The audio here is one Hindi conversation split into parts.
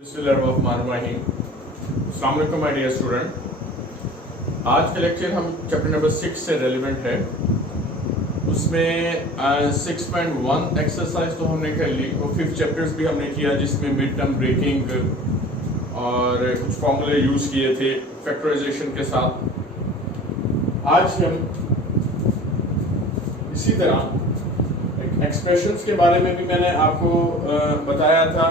अस्सलाम वालेकुम माय डियर स्टूडेंट। आज का लेक्चर हम चैप्टर नंबर 6 से रेलिवेंट है। उसमें 6.1 एक्सरसाइज तो हमने कर ली और 5 चैप्टर्स भी हमने किया, जिसमें मिड टर्म ब्रेकिंग और कुछ फॉर्मूले यूज़ किए थे फैक्टराइजेशन के साथ। आज हम इसी तरह एक्सप्रेशंस के बारे में भी मैंने आपको बताया था।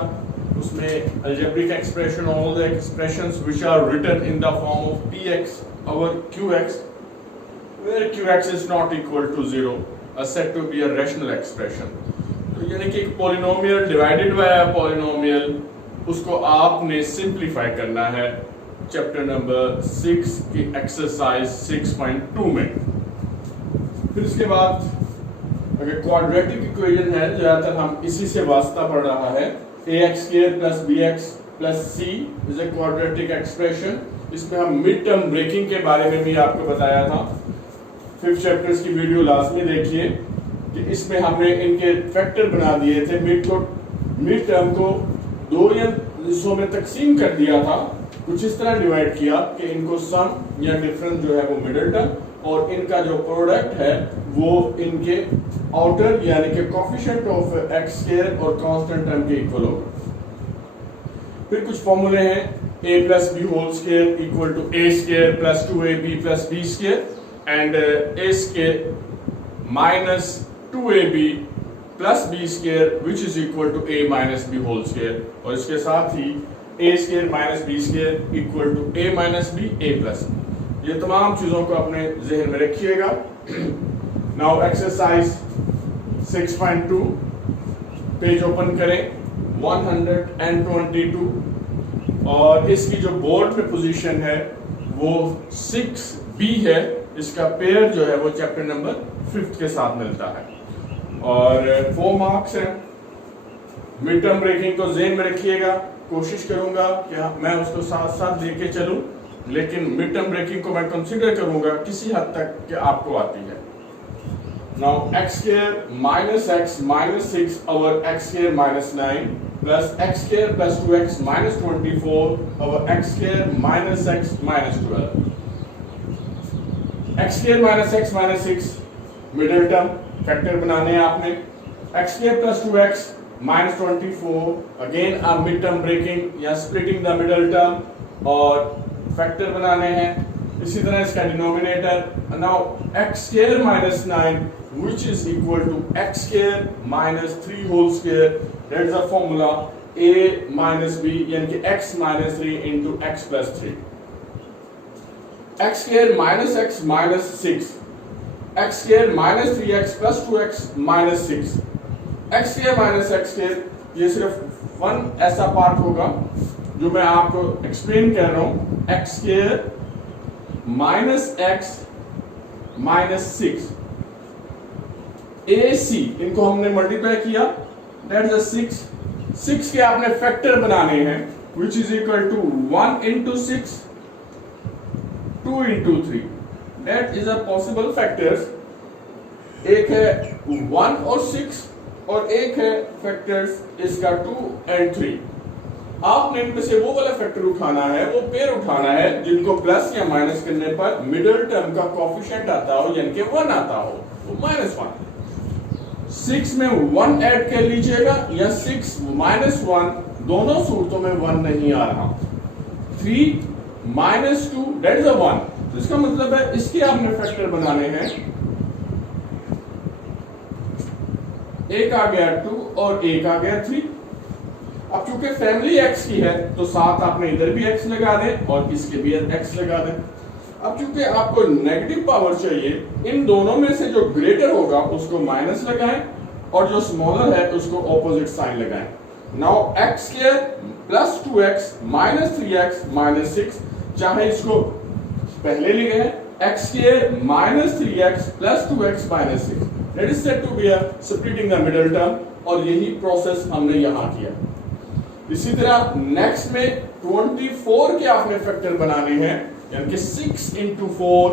उसमें algebraic expression, all the expressions which are written in the form of px over qx, where qx is not equal to 0 are said to be a rational expression। तो यानी कि एक polynomial divided by a polynomial, उसको आपने simplify करना है चैप्टर नंबर 6 की एक्सरसाइज 6.2 में। फिर उसके बाद अगर क्वाड्रेटिक इक्वेशन है, ज़्यादातर हम इसी से वास्ता पड़ रहा है। ax square plus bx plus c is a quadratic expression। इसमें हम मिड टर्म ब्रेकिंग के बारे में भी आपको बताया था। 5 चैप्टर्स की वीडियो लास्ट में देखिए कि इसमें हमने इनके फैक्टर बना दिए थे। मिड टर्म को 2 हिस्सों में तकसीम कर दिया था। कुछ इस तरह डिवाइड किया कि इनको सम या डिफरेंस जो है वो मिडिल टर्म और इनका जो प्रोडक्ट है वो इनके आउटर यानी कि कोफिशिएंट ऑफ एक्स स्क्वायर और कांस्टेंट टर्म के इक्वल होगा। फिर कुछ फॉर्मूले हैं a plus B whole square equal to a square plus 2ab plus b square and a square minus 2ab plus b square which is equal to a minus b whole square. और इसके साथ ही a square minus b square equal to a minus b a plus. ये तमाम चीजों को अपने जहन में रखिएगा। नाउ एक्सरसाइज 6.2 पेज ओपन करें 122 और इसकी जो बोर्ड पे पोजीशन है वो 6b है। इसका पेयर जो है वो चैप्टर नंबर 5 के साथ मिलता है और 4 मार्क्स हैं। मिड टर्म ब्रेकिंग को जहन में रखिएगा। कोशिश करूंगा कि मैं उसको साथ साथ लेके चलूं, लेकिन मिड टर्म ब्रेकिंग को मैं कंसीडर करूंगा किसी हद तक कि आपको आती है। Now x square minus x minus 6 over x square minus 9 plus x square plus 2x minus 24 over x square minus x minus 12। x square minus x minus 6 middle term factor बनाने हैं आपने। x square plus 2x minus 24 again a mid term breaking या स्प्लिटिंग द मिडिल टर्म और फैक्टर बनाने हैं। इसी तरह इसका denominator now x square minus 9 which is equal to x square minus 3 whole square, that is the formula a minus b यानी कि x minus 3 into x plus 3। x square minus x minus 6, x square minus 3x plus 2x minus 6, x square minus x square ये सिर्फ वन ऐसा पार्ट होगा जो मैं आपको एक्सप्लेन कर रहा हूं। x square minus x minus 6 AC इनको हमने मल्टीप्लाई किया, दैट इज 6 के आपने फैक्टर बनाने हैं which is equal to 1 into 6 2 into 3, that is a possible factors. एक है 1 और 6 और एक है फैक्टर्स इसका 2 and 3। आपने इनमें से वो वाला फैक्टर उठाना है, वो पेयर उठाना है जिनको प्लस या माइनस करने पर मिडिल टर्म का कोफिशिएंट आता हो यानी कि 1 आता हो, वो -1। 6 में 1 ऐड कर लीजिएगा या 6 minus 1 दोनों सूरतों में 1 नहीं आ रहा। 3 minus 2 that is a 1। तो इसका मतलब है इसके आपने फैक्टर बनाने हैं। एक आ गया 2 और एक आ गया 3। अब चूंकि फैमिली x की है तो साथ आपने इधर भी x लगा दें और इसके भी x लगा दें। अब चूंकि आपको नेगेटिव पावर चाहिए, इन दोनों में से जो ग्रेटर होगा उसको माइनस लगाएं और जो स्मॉलर है उसको ऑपोजिट साइन लगाएं। Now x square plus 2x minus 3x minus 6, चाहे इसको पहले लिखे x square minus 3x plus 2x minus 6, that is said to be a splitting the middle term और यही प्रोसेस हमने यहां किया। इसी तरह नेक्स्ट में 24 के आपने फैक्टर बनाने हैं यानी कि 6 into 4,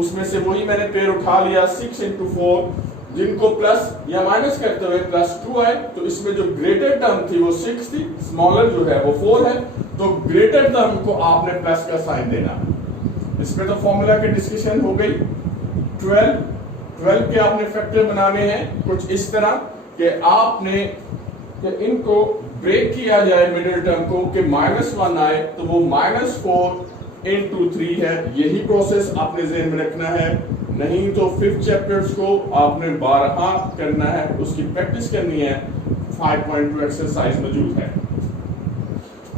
उसमें से वही मैंने पेयर उठा लिया 6 into 4 जिनको प्लस या माइनस करते हुए +2 आए, तो इसमें जो ग्रेटर टर्म थी वो 6 थी, स्मॉलर जो है वो 4 है, तो ग्रेटर टर्म को आपने प्लस का साइन देना। इसमें तो फॉर्मूला की डिस्कशन हो गई। 12 के आपने फैक्टर बनाने हैं कुछ इस तरह कि आपने कि इनको ब्रेक किया जाए मिडिल टर्म को कि -1 आए, तो वो -4 × 3 है। यही प्रोसेस आपने ज़हन में रखना है, नहीं तो 5th चैप्टर्स को आपने 12 करना है, उसकी प्रैक्टिस करनी है। 5.2 एक्सरसाइज मौजूद है,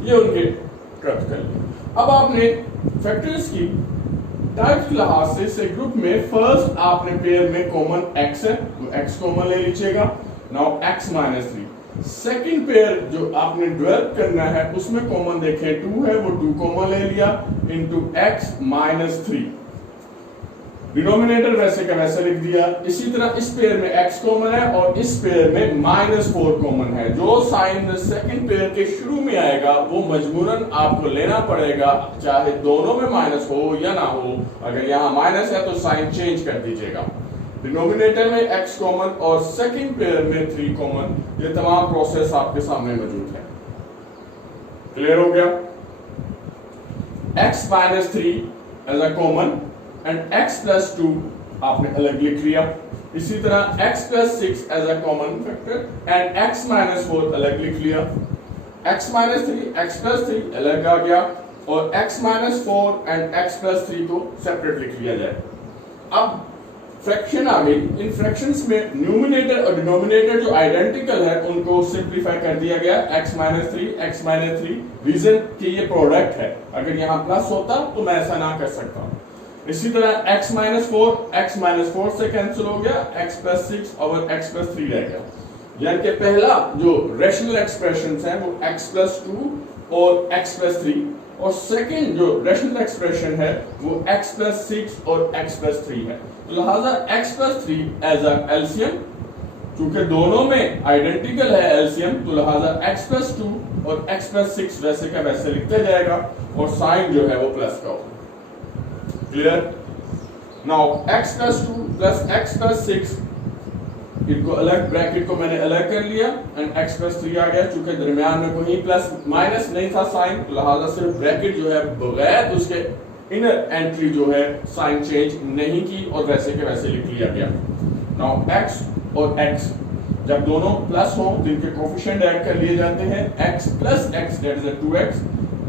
ये उनके ट्रक कर लिए। अब आपने फैक्टर्स की टाइप के लिहाज से इस ग्रुप में फर्स्ट आपने पेयर में कॉमन x है, तो x कॉमन ले लीजिएगा। Now x -3। सेकंड पेयर जो आपने डेवलप करना है उसमें कॉमन देखें 2 है, वो 2 कॉमन ले लिया इनटू x -3। डिनोमिनेटर वैसे का वैसे लिख दिया। इसी तरह इस पेयर में x कॉमन है और इस पेयर में -4 कॉमन है। जो साइन सेकंड पेयर के शुरू में आएगा वो मजबूरन आपको लेना पड़ेगा, चाहे दोनों में माइनस हो या ना हो। अगर यहाँ माइनस है तो साइन चेंज कर दीजिएगा। डिनोमिनेटर में x कॉमन और सेकंड पेयर में 3 कॉमन। ये तमाम प्रोसेस आपके सामने मौजूद है। क्लियर हो गया? x -3 as a common and x +2 आपने अलग लिख लिया। इसी तरह x +6 as a common factor and x -4 अलग लिख लिया। x -3 x +3 अलग आ गया और x -4 एंड x +3 को सेपरेट लिख लिया जाए। अब फ्रैक्शन आ गई। इन फ्रैक्शंस में न्यूमरेटर और डिनोमिनेटर जो आइडेंटिकल है उनको सिंपलीफाई कर दिया गया। x -3 रीजन कि ये प्रोडक्ट है, अगर यहाँ प्लस होता तो मैं ऐसा ना कर सकता। इसी तरह x -4 से कैंसिल हो गया, x +6 और x +3 रह गया। यानी कि पहला जो रैशनल एक्सप्रेशंस है वो x +2 और x +3 और सेकंड जो रैशनल एक्सप्रेशन है वो x +6 और x +3 है। तो लिहाजा x +3 एज अ एलसीएम, चूंकि दोनों में आइडेंटिकल है एलसीएम, तो लिहाजा x +2 और x +6 वैसे का वैसे लिखते जाएगा और साइन जो है वो प्लस का होगा। Clear? Now x +2 plus x +6 इनको अलग ब्रैकेट को मैंने अलग कर लिया एंड x +3 आ गया। चूंकि दरमियान में कोई प्लस माइनस नहीं था साइन, लिहाजा सिर्फ ब्रैकेट जो है बगैर उसके इनर एंट्री जो है साइन चेंज नहीं की और वैसे के वैसे लिख लिया गया। नाउ x और x जब दोनों प्लस हो तो इनके कोफिशिएंट ऐड कर लिए जाते हैं। x + x that is 2x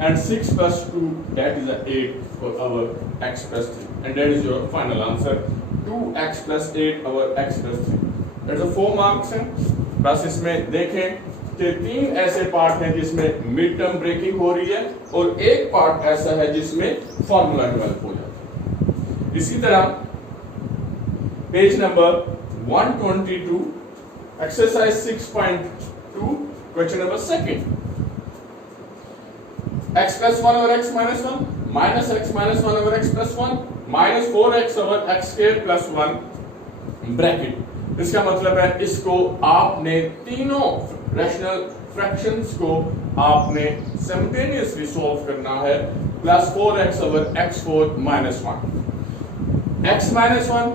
and 6 + 2 that is 8 for our x +3 and that is your final answer 2x + 8 our x +3 that's the 4 marks हैं। बस इसमें देखें कि 3 ऐसे पार्ट हैं जिसमें मिड टर्म ब्रेकिंग हो रही है और एक पार्ट ऐसा है जिसमें फॉर्मूला डेवलप हो जाता है। इसी तरह page number 122 exercise 6.2 question number 2 x + 1 over x - 1 minus x - 1 over x + 1 minus 4x over x square plus 1 bracket. इसका मतलब है इसको आपने तीनों रैशनल फ्रैक्शंस को आपने सिमल्टेनियसली सॉल्व करना है। Plus 4x over x4 minus 1 x - 1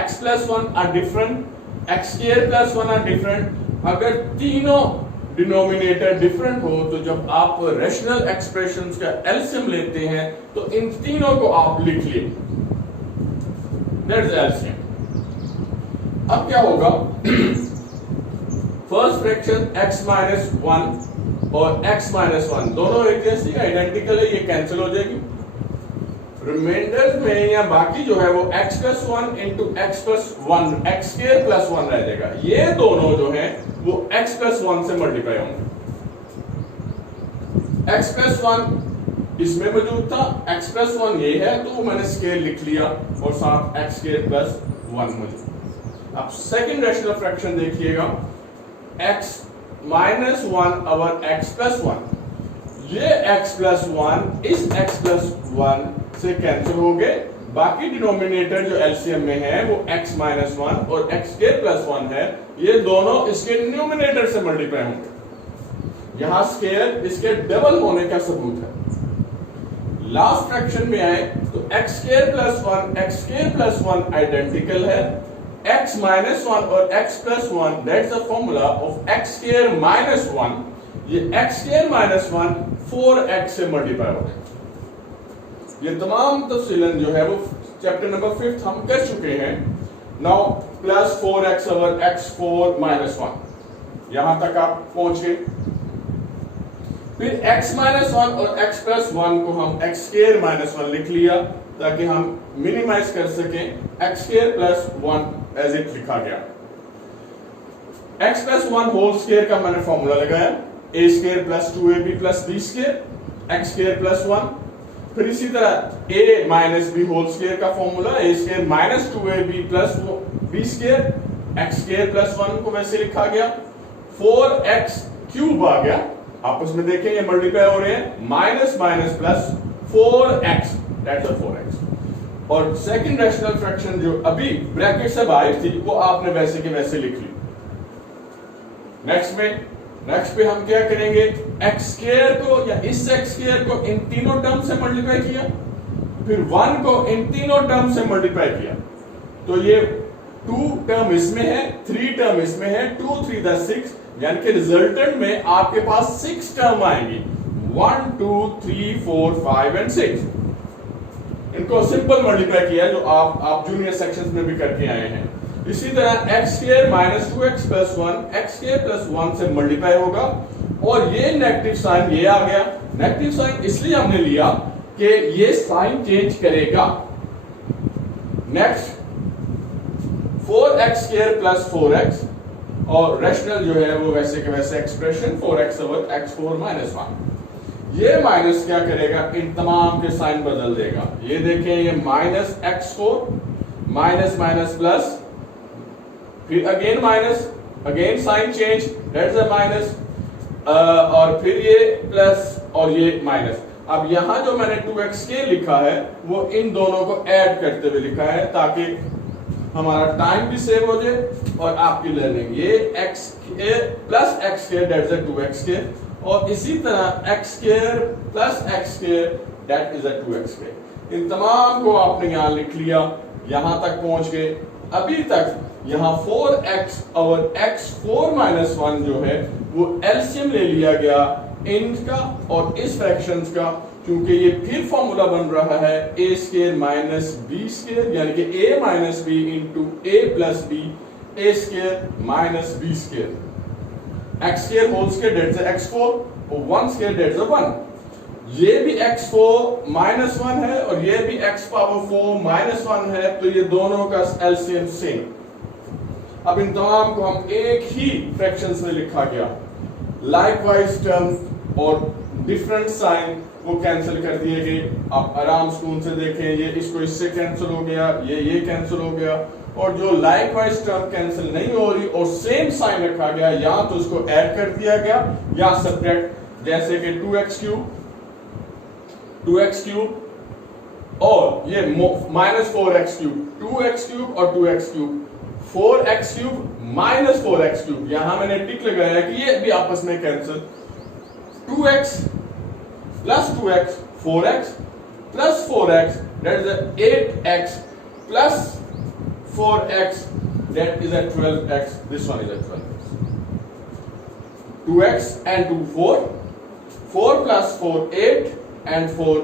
x + 1 are different, x square plus 1 are different। अगर तीनों डिनोमिनेटर डिफरेंट हो तो जब आप रैशनल एक्सप्रेशंस का एलसीएम लेते हैं तो इन तीनों को आप लिख लिए, दैट इज एलसीएम। अब क्या होगा, फर्स्ट फ्रैक्शन x - 1 और x - 1 दोनों एक जैसी आइडेंटिकल है, ये कैंसिल हो जाएगी। रिमाइंडर में या बाकी जो है वो x + 1 into x + 1 x square plus 1 रह जाएगा। ये दोनों जो हैं वो x + 1 से मल्टीप्लाई होंगे। x + 1 इसमें मौजूद था, x + 1 ये है तो मैंने स्केयर लिख लिया और साथ x square plus 1 मौजूद। अब सेकंड रैशनल फ्रैक्शन देखिएगा, x - 1 over x + 1, ये x + 1 इस x + 1 से कैंसिल हो गए। बाकी डिनोमिनेटर जो एलसीएम में है वो x - 1 और x square plus 1 है, ये दोनों इसके न्यूमरेटर से मल्टीप्लाई होंगे। यहां स्क्वायर इसके डबल होने का सबूत है। लास्ट फ्रैक्शन में आए तो x square plus 1 x square plus 1 identical है, x minus 1 और x plus 1, that's the formula of x square minus 1. ये x square minus 1 4x से मल्टीप्लाई हो गया। ये तमाम तफसीलन जो है वो चैप्टर नंबर 5 हम कर चुके हैं। Now plus 4x over x4 minus 1, यहां तक आप पहुंच गए। फिर x minus 1 और x plus 1 को हम x square minus 1 लिख लिया ताकि हम मिनिमाइज कर सकें। x square plus 1 as it लिखा गया। x plus 1 होल स्क्वायर का मैंने फॉर्मूला लगाया, a square plus 2ab plus b square, x square plus 1। फिर इसी तरह a minus b whole square का formula, a square minus 2ab plus b square, x square plus 1 को वैसे लिखा गया। 4x क्यूब आ गया, आपस में देखें ये मल्टीप्लाई हो रहे हैं, minus minus plus 4x, that's 4x। और सेकंड रैशनल फ्रैक्शन जो अभी ब्रैकेट से बाहर थी वो आपने वैसे के वैसे लिख ली। नेक्स्ट पे हम क्या करेंगे, x स्क्वायर को या इस x स्क्वायर को इन तीनों टर्म से मल्टीप्लाई किया, फिर 1 को इन तीनों टर्म से मल्टीप्लाई किया, तो ये 2 टर्म इसमें है, 3 टर्म इसमें है, 2 3 10 6, यानी कि रिजल्टेंट में आपके पास 6 टर्म आएंगी, 1 2 3 4 5 एंड 6। इनको सिंपल मल्टीप्लाई किया जो आप जूनियर सेक्शंस में भी करके आए हैं। इसी तरह x square minus 2x plus 1 x square plus 1 से मल्टीप्लाई होगा, और ये नेगेटिव साइन ये आ गया। नेगेटिव साइन इसलिए हमने लिया कि ये साइन चेंज करेगा। Next 4x square plus 4x, और रैशनल जो है वो वैसे के वैसे expression 4x over x4 minus 1। ये माइनस क्या करेगा, इन तमाम के साइन बदल देगा। ये देखें, ये minus x4 minus minus plus, फिर again minus, again sign change, that's a minus, और फिर ये प्लस और ये माइनस। अब यहां जो मैंने 2x के लिखा है वो इन दोनों को ऐड करते हुए लिखा है ताकि हमारा टाइम भी सेव हो जाए और आपकी लर्निंग। ये x plus x square that's a 2x square, और इसी तरह x square plus x square that is a 2x square. इन तमाम को आपने यहां लिख लिया, यहां तक पहुंच गए। अभी तक यहां 4x और x4 माइनस 1 जो है वो एलसीएम ले लिया गया इनका और इस फ्रैक्शंस का, क्योंकि ये फिर फॉर्मूला बन रहा है a square minus b square, यानी कि a minus b into a plus b, a square minus b square, x square whole square that's x4 और 1 स्क्वायर दैट्स 1। ये भी x4 माइनस 1 है और ये भी x पावर 4 माइनस 1 है, तो ये दोनों का एलसीएम सेम। अब इन तमाम को हम एक ही फ्रैक्शंस में लिखा गया। लाइकवाइज टर्म और डिफरेंट साइन वो कैंसिल कर दिए गए। आप आराम स्कूल से देखें, ये इसको इससे कैंसिल हो गया, ये कैंसिल हो गया, और जो लाइकवाइज टर्म कैंसिल नहीं हो रही और सेम साइन रखा गया, या तो उसको ऐड कर दिया गया या सब्ट्रैक्ट, जैसे कि 2x क्यूब और ये minus 4x cube, 2x cube और 2x cube, 4x cube minus 4x cube. यहां मैंने टिक लगाया कि ये भी आपस में cancel. 2x plus 2x 4x plus 4x that is 8x plus 4x that is at 12x, this one is at 12x, 2x and 2 4, 4 plus 4 8 and 4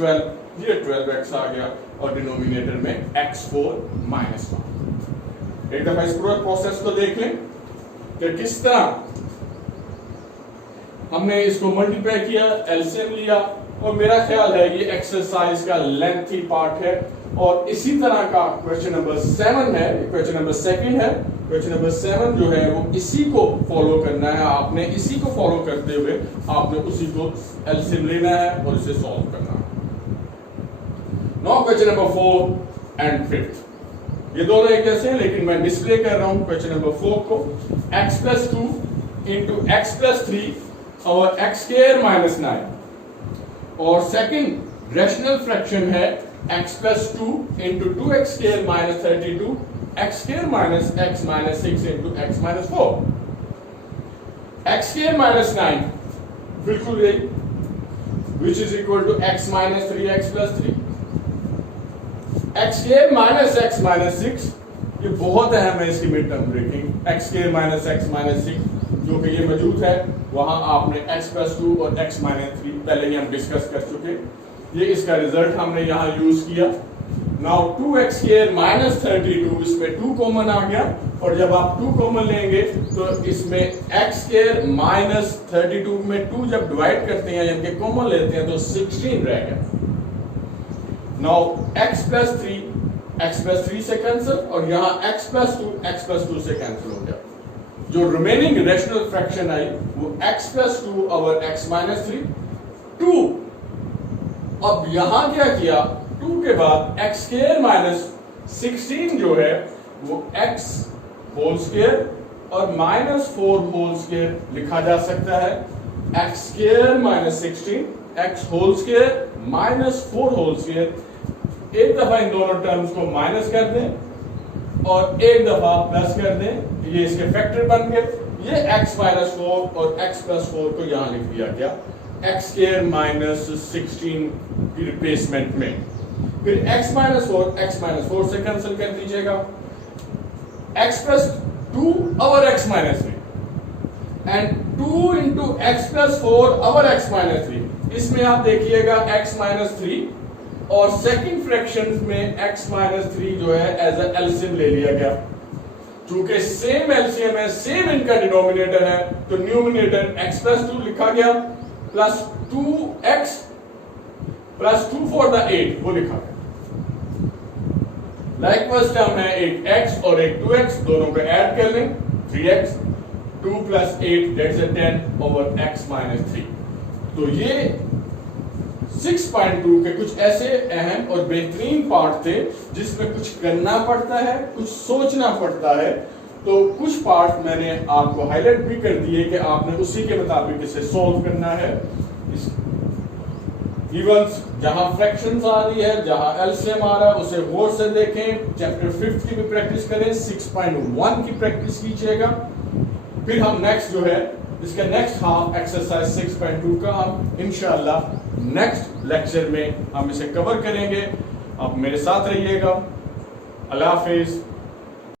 12, ये 12x आ गया और डिनोमिनेटर में x4 माइनस 1। एक दफा इस पूरे प्रोसेस को देख लें कि किस तरह हमने इसको मल्टीप्लाई किया, एलसीएम लिया, और मेरा ख्याल है ये एक्सरसाइज का लेंथी पार्ट है। और इसी तरह का क्वेश्चन नंबर 7 है, क्वेश्चन नंबर 2 है। क्वेश्चन नंबर 7 जो है वो इसी को फॉलो करना है, आपने इसी को फॉलो करते हुए आपने उसी को एलसीएम लेना है और इसे सॉल्व करना है। नाउ क्वेश्चन नंबर 4 एंड 5, ये दोनों एक जैसे हैं लेकिन मैं डिस्प्ले कर रहा हूं क्वेश्चन नंबर 4 को। x plus 2 into x plus 3 और x स्क्वायर माइनस 9, और सेकंड रैशनल फ्रैक्शन है x plus 2 into 2x square minus 32, x square minus x minus 6 into x minus 4, x square minus 9 बिल्कुल यही, which is equal to x minus 3x plus 3, x square minus x minus 6 ये बहुत अहम है इसकी mid term breaking. X square minus x minus 6 जो कि ये मौजूद है, वहां आपने x प्लस 2 और x माइनस 3 पहले ही हम डिस्कस कर चुके। ये इसका रिजल्ट हमने यहाँ यूज किया। नाउ 2x स्क्वायर माइनस 32, इसमें 2 कॉमन आ गया, और जब आप 2 कॉमन लेंगे तो इसमें x स्क्वायर माइनस 32 में 2 जब डिवाइड करते हैं यानी कि कॉमन लेते हैं तो 16 रह गया। नाउ x प्लस 3 से कैंसिल, और यहाँ x प्लस 2 से कैंसिल हो गया। जो रिमेनिंग रेशनल फ्रैक्शन आई वो x plus 2 over x minus 3 2। अब यहां क्या किया, 2 के बाद x स्क्वायर माइनस 16 जो है वो x होल स्क्वायर और माइनस 4 होल स्क्वायर लिखा जा सकता है। x square minus 16 x whole square minus 4 whole square, एक दफा इन दोनों टर्म्स को माइनस कर दें और एक दफा प्लस कर दें, ये इसके फैक्टर बन गए। ये x माइनस 4 और x प्लस 4 को यहां लिख दिया गया x स्क्वायर माइनस 16 की रिप्लेसमेंट में। फिर x माइनस 4 से कैंसिल कर दीजिएगा, x plus 2 over x minus 3 and 2 into x plus 4 over x minus 3। इसमें आप देखिएगा x माइनस 3 और सेकंड फ्रैक्शन में x माइनस 3 जो है एज ए एलसीएम ले लिया गया। चूंकि सेम एलसीएम है, सेम इनका डिनोमिनेटर है, तो न्यूमिनेटर x प्लस 2 लिखा गया plus 2x plus 2 for the 8 वो लिखा गया। लाइकवाइज टर्म है एक x और एक 2x, दोनों को ऐड कर लें 3x, 2 plus 8 that's 10 over x minus 3। तो ये 6.2 के कुछ ऐसे अहम और बेहतरीन पार्ट थे जिसमें कुछ करना पड़ता है, कुछ सोचना पड़ता है। तो कुछ पार्ट मैंने आपको हाईलाइट भी कर दिए कि आपने उसी के मुताबिक इसे सॉल्व करना है। इवन्स जहां फ्रैक्शंस आ रही है, जहां एलसीएम आ रहा है, उसे गौर से देखें। चैप्टर 5 की भी प्रैक्टिस करें, 6.1 की प्रैक्टिस कीजिएगा। फिर हम नेक्स्ट जो है इसका नेक्स्ट हाफ एक्सरसाइज 6.2 का हम इंशाअल्लाह नेक्स्ट लेक्चर में हम इसे कवर करेंगे। आप मेरे साथ रहिएगा। अल्लाह हाफिज।